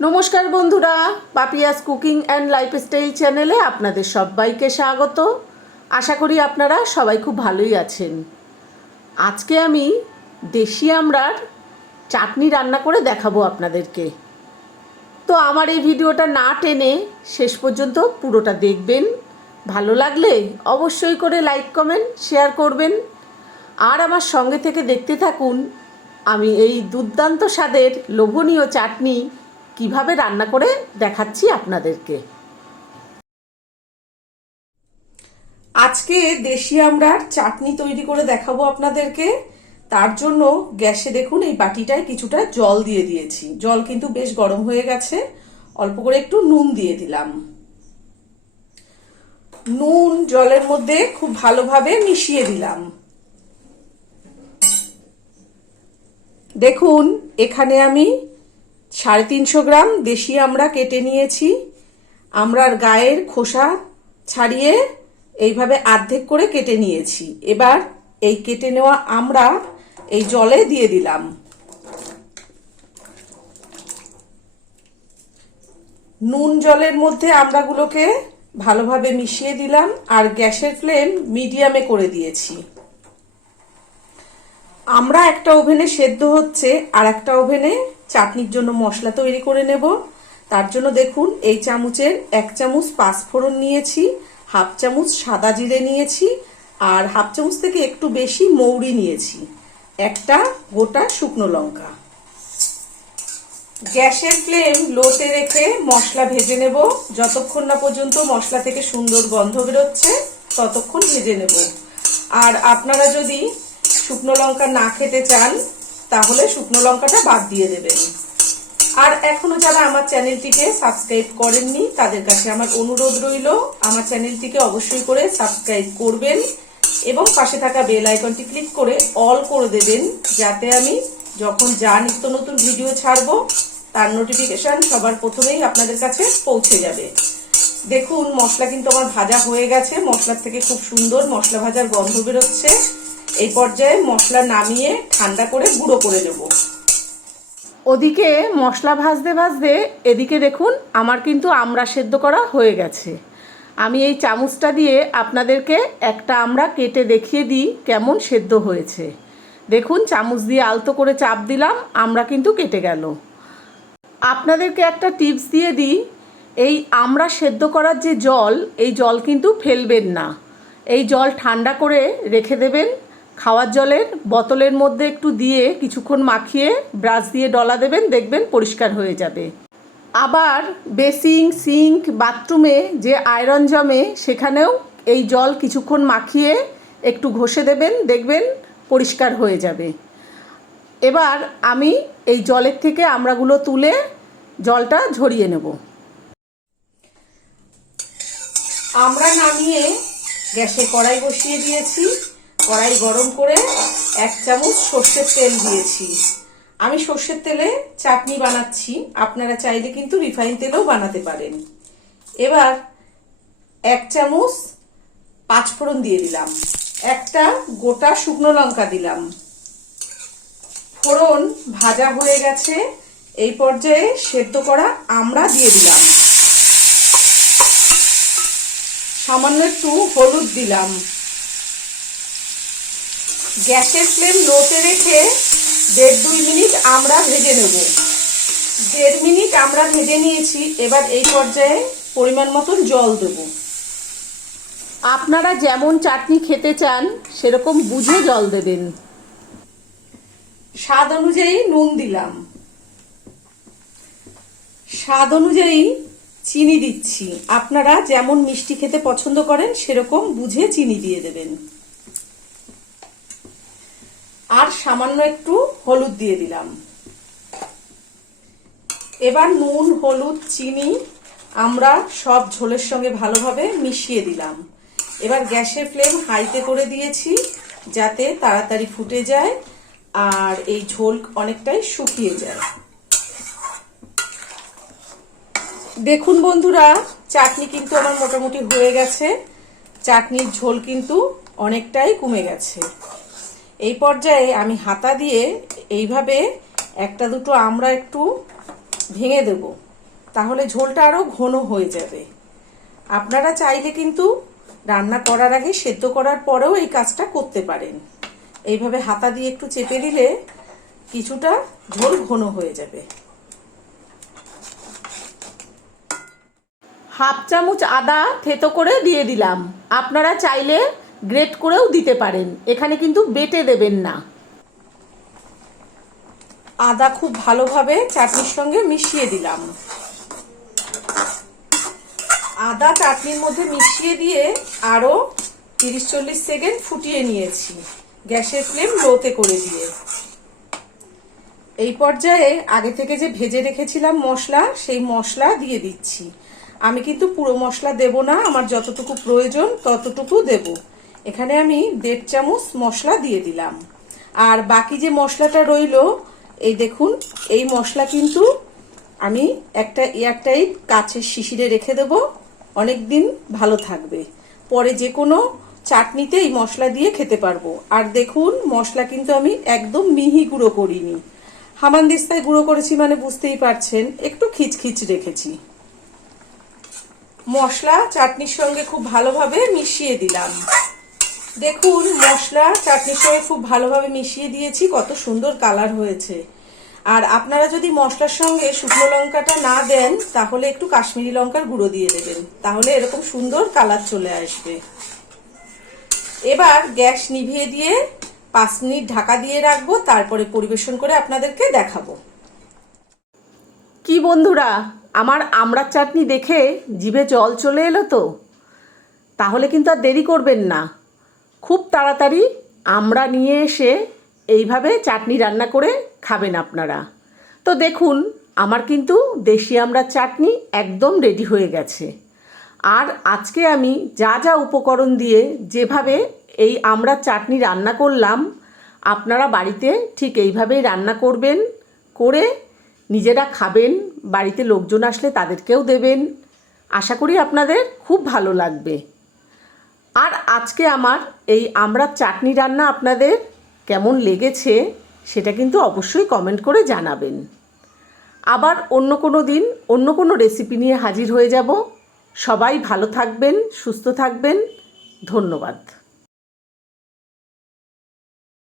নমস্কার বন্ধুরা, Papiya's cooking and lifestyle চ্যানেলে আপনাদের সবাইকে স্বাগত। আশা করি আপনারা সবাই খুব ভালোই আছেন। আজকে আমি দেশি আমড়ার চাটনি রান্না করে দেখাবো আপনাদেরকে। তো আমার এই ভিডিওটা না টেনে শেষ পর্যন্ত পুরোটা দেখবেন। ভালো লাগলে অবশ্যই করে লাইক কমেন্ট শেয়ার করবেন আর আমার সঙ্গে থেকে দেখতে থাকুন আমি এই দুর্দান্ত স্বাদের লোভনীয় চাটনি কিভাবে রান্না করে দেখাচ্ছি আপনাদেরকে। আজকে দেশি আমড়ার চাটনি তৈরি করে দেখাবো আপনাদেরকে। তার জন্য গ্যাসে দেখুন এই বাটিটায় কিছুটা জল দিয়ে দিয়েছি। জল কিন্তু বেশ গরম হয়ে গেছে। অল্প করে একটু নুন দিয়ে দিলাম। নুন জলের মধ্যে খুব ভালোভাবে মিশিয়ে দিলাম। দেখুন এখানে আমি 350 গ্রাম দেশি আমড়া কেটে নিয়েছি। আমড়ার গায়ের খোসা ছাড়িয়ে এইভাবে অর্ধেক করে কেটে নিয়েছি। এবার এই কেটে নেওয়া আমড়া এই জলে দিয়ে দিলাম। নুন জলের মধ্যে আমড়াগুলোকে ভালোভাবে মিশিয়ে দিলাম আর গ্যাসের ফ্লেম মিডিয়ামে করে দিয়েছি। আমরা একটা ওভেনে সেদ্ধ হচ্ছে আর একটা ওভেনে চাটনির জন্য মশলা তৈরি করে নেব। তার জন্য দেখুন এই চামচের 1 চামচ পাঁচফোড়ন নিয়েছি, হাফ চামচ সাদা জিরে নিয়েছি আর হাফ চামচ থেকে একটু বেশি মৌরি নিয়েছি, একটা গোটা শুকনো লঙ্কা। গ্যাসের ফ্লেম লোতে রেখে মশলা ভেজে নেব। যতক্ষণ না পর্যন্ত মশলা থেকে সুন্দর গন্ধ বেরোচ্ছে ততক্ষণ ভেজে নেব। আর আপনারা যদি শুকনো লঙ্কা না খেতে চান তাহলে শুকনো লঙ্কাটা বাদ দিয়ে দেবেন। আর এখনো যারা আমার চ্যানেলটিকে সাবস্ক্রাইব করেননি তাদের কাছে আমার অনুরোধ রইল আমার চ্যানেলটিকে অবশ্যই করে সাবস্ক্রাইব করবেন এবং পাশে থাকা বেল আইকনটি ক্লিক করে অল করে দেবেন, যাতে আমি যখন যা নিত্য নতুন ভিডিও ছাড়বো তার নোটিফিকেশন সবার প্রথমেই আপনাদের কাছে পৌঁছে যাবে। দেখুন মশলা কিন্তু আমার ভাজা হয়ে গেছে। মশলার থেকে খুব সুন্দর মশলা ভাজার গন্ধ বেরোচ্ছে। এই পর্যায়ে মশলা নামিয়ে ঠান্ডা করে গুঁড়ো করে নেব। ওদিকে মশলা ভাজতে ভাজতে এদিকে দেখুন আমার কিন্তু আমড়া সেদ্ধ করা হয়ে গেছে। আমি এই চামচটা দিয়ে আপনাদেরকে একটা আমড়া কেটে দেখিয়ে দিই কেমন সেদ্ধ হয়েছে। দেখুন চামচ দিয়ে আলতো করে চাপ দিলাম, আমড়া কিন্তু কেটে গেল। আপনাদেরকে একটা টিপস দিয়ে দিই, এই আমড়া সেদ্ধ করার যে জল, এই জল কিন্তু ফেলবেন না। এই জল ঠান্ডা করে রেখে দেবেন। খাওয়ার জলের বোতলের মধ্যে একটু দিয়ে কিছুক্ষণ মাখিয়ে ব্রাশ দিয়ে ডলা দেবেন, দেখবেন পরিষ্কার হয়ে যাবে। আবার বেসিন, সিঙ্ক, বাথরুমে যে আয়রন জমে সেখানেও এই জল কিছুক্ষণ মাখিয়ে একটু ঘষে দেবেন, দেখবেন পরিষ্কার হয়ে যাবে। এবার আমি এই জলের থেকে আমড়াগুলো তুলে জলটা ঝরিয়ে নেব। আমড়া নামিয়ে গ্যাসে কড়াই বসিয়ে দিয়েছি। কড়াই গরম করে 1 চামচ সর্ষের তেল দিয়েছি। আমি সর্ষের তেলে চাটনি বানাচ্ছি, আপনারা চাইলে কিন্তু রিফাইন তেলেও বানাতে পারেন। এবার 1 চামচ পাঁচফোড়ন দিয়ে দিলাম, একটা গোটা শুকনো লঙ্কা দিলাম। ফোড়ন ভাজা হয়ে গেছে। এই পর্যায়ে সেদ্ধ করা আমড়া দিয়ে দিলাম। সামান্য একটু হলুদ দিলাম। গ্যাসের ফ্লেম লোতে রেখে 1.5-2 মিনিট আমড়া ভেজে নেব। 1.5 মিনিট আমড়া ভেজে নিয়েছি। এবার এই পর্যায়ে পরিমাণ মতন জল দেব। আপনারা যেমন চাটনি খেতে চান সেরকম বুঝে জল দেবেন। স্বাদ অনুযায়ী নুন দিলাম। স্বাদ অনুযায়ী চিনি দিচ্ছি। আপনারা যেমন মিষ্টি খেতে পছন্দ করেন সেরকম বুঝে চিনি দিয়ে দেবেন। আর সামান্য একটু হলুদ দিয়ে দিলাম। এবার নুন, হলুদ, চিনি আমরা সব ঝোলের সঙ্গে ভালোভাবে মিশিয়ে দিলাম। এবার গ্যাসের ফ্লেম হাইতে করে দিয়েছি যাতে তাড়াতাড়ি ফুটে যায় আর এই ঝোল অনেকটাই শুকিয়ে যায়। দেখুন বন্ধুরা, চাটনি কিন্তু আমার মোটামুটি হয়ে গেছে। চাটনির ঝোল কিন্তু অনেকটাই কমে গেছে। এই পর্যায়ে আমি হাতা দিয়ে এইভাবে একটা দুটো আমড়া একটু ভেঙে দেব। তাহলে ঝোলটা আরো ঘন হয়ে যাবে। আপনারা চাইলে কিন্তু রান্না করার আগে সেদ্ধ করার পরেও এই কাজটা করতে পারেন। এইভাবে হাতা দিয়ে একটু চেপে দিলে কিছুটা ঝোল ঘন হয়ে যাবে। হাফ চামচ আদা থেতো করে দিয়ে দিলাম। আপনারা চাইলে গ্রেট করেও দিতে পারেন, এখানে কিন্তু বেটে দেবেন না। আদা খুব ভালোভাবে চাটনির সঙ্গে মিশিয়ে দিলাম। আদা চাটনির মধ্যে মিশিয়ে দিয়ে আরো 30-40 সেকেন্ড ফুটিয়ে নিয়েছি, গ্যাসের ফ্লেম লোতে করে দিয়ে। এই পর্যায়ে আগে থেকে যে ভেজে রেখেছিলাম মশলা, সেই মশলা দিয়ে দিচ্ছি। আমি কিন্তু পুরো মশলা দেব না, আমার যতটুকু প্রয়োজন ততটুকু দেব। এখানে আমি 1.5 চামচ মশলা দিয়ে দিলাম। আর বাকি যে মশলাটা রইলো, এই দেখুন, এই মশলা কিন্তু আমি একটা এয়ারটাইট কাচের শিশিরে রেখে দেব, অনেক দিন ভালো থাকবে। পরে যে কোনো চাটনিতে এই মশলা দিয়ে খেতে পারবো। আর দেখুন, মশলা কিন্তু আমি একদম মিহি গুঁড়ো করিনি, হামানদিস্তায় গুঁড়ো করেছি, মানে বুঝতেই পারছেন একটু খিচখিচ রেখেছি। মশলা চাটনির সঙ্গে খুব ভালোভাবে মিশিয়ে দিলাম। দেখুন, মশলা চাটনির সঙ্গে খুব ভালোভাবে মিশিয়ে দিয়েছি, কত সুন্দর কালার হয়েছে। আর আপনারা যদি মশলার সঙ্গে শুকনো লঙ্কাটা না দেন, তাহলে একটু কাশ্মীরি লঙ্কার গুঁড়ো দিয়ে দেবেন, তাহলে এরকম সুন্দর কালার চলে আসবে। এবার গ্যাস নিভিয়ে দিয়ে 5 মিনিট ঢাকা দিয়ে রাখবো, তারপরে পরিবেশন করে আপনাদেরকে দেখাবো। কি বন্ধুরা, আমার আমড়ার চাটনি দেখে জিভে জল চলে এলো তো? তাহলে কিন্তু আর দেরি করবেন না, খুব তাড়াতাড়ি আমড়া নিয়ে এসে এইভাবে চাটনি রান্না করে খাবেন আপনারা। তো দেখুন, আমার কিন্তু দেশি আমড়ার চাটনি একদম রেডি হয়ে গেছে। আর আজকে আমি যা যা উপকরণ দিয়ে যেভাবে এই আমড়ার চাটনি রান্না করলাম, আপনারা বাড়িতে ঠিক এইভাবেই রান্না করবেন, করে নিজেরা খাবেন, বাড়িতে লোকজন আসলে তাদেরকেও দেবেন। আশা করি আপনাদের খুব ভালো লাগবে। আর আজকে আমার এই আমড়ার চাটনি রান্না আপনাদের কেমন লেগেছে সেটা কিন্তু অবশ্যই কমেন্ট করে জানাবেন। আবার অন্য কোনো দিন অন্য কোনো রেসিপি নিয়ে হাজির হয়ে যাব। সবাই ভালো থাকবেন, সুস্থ থাকবেন। ধন্যবাদ।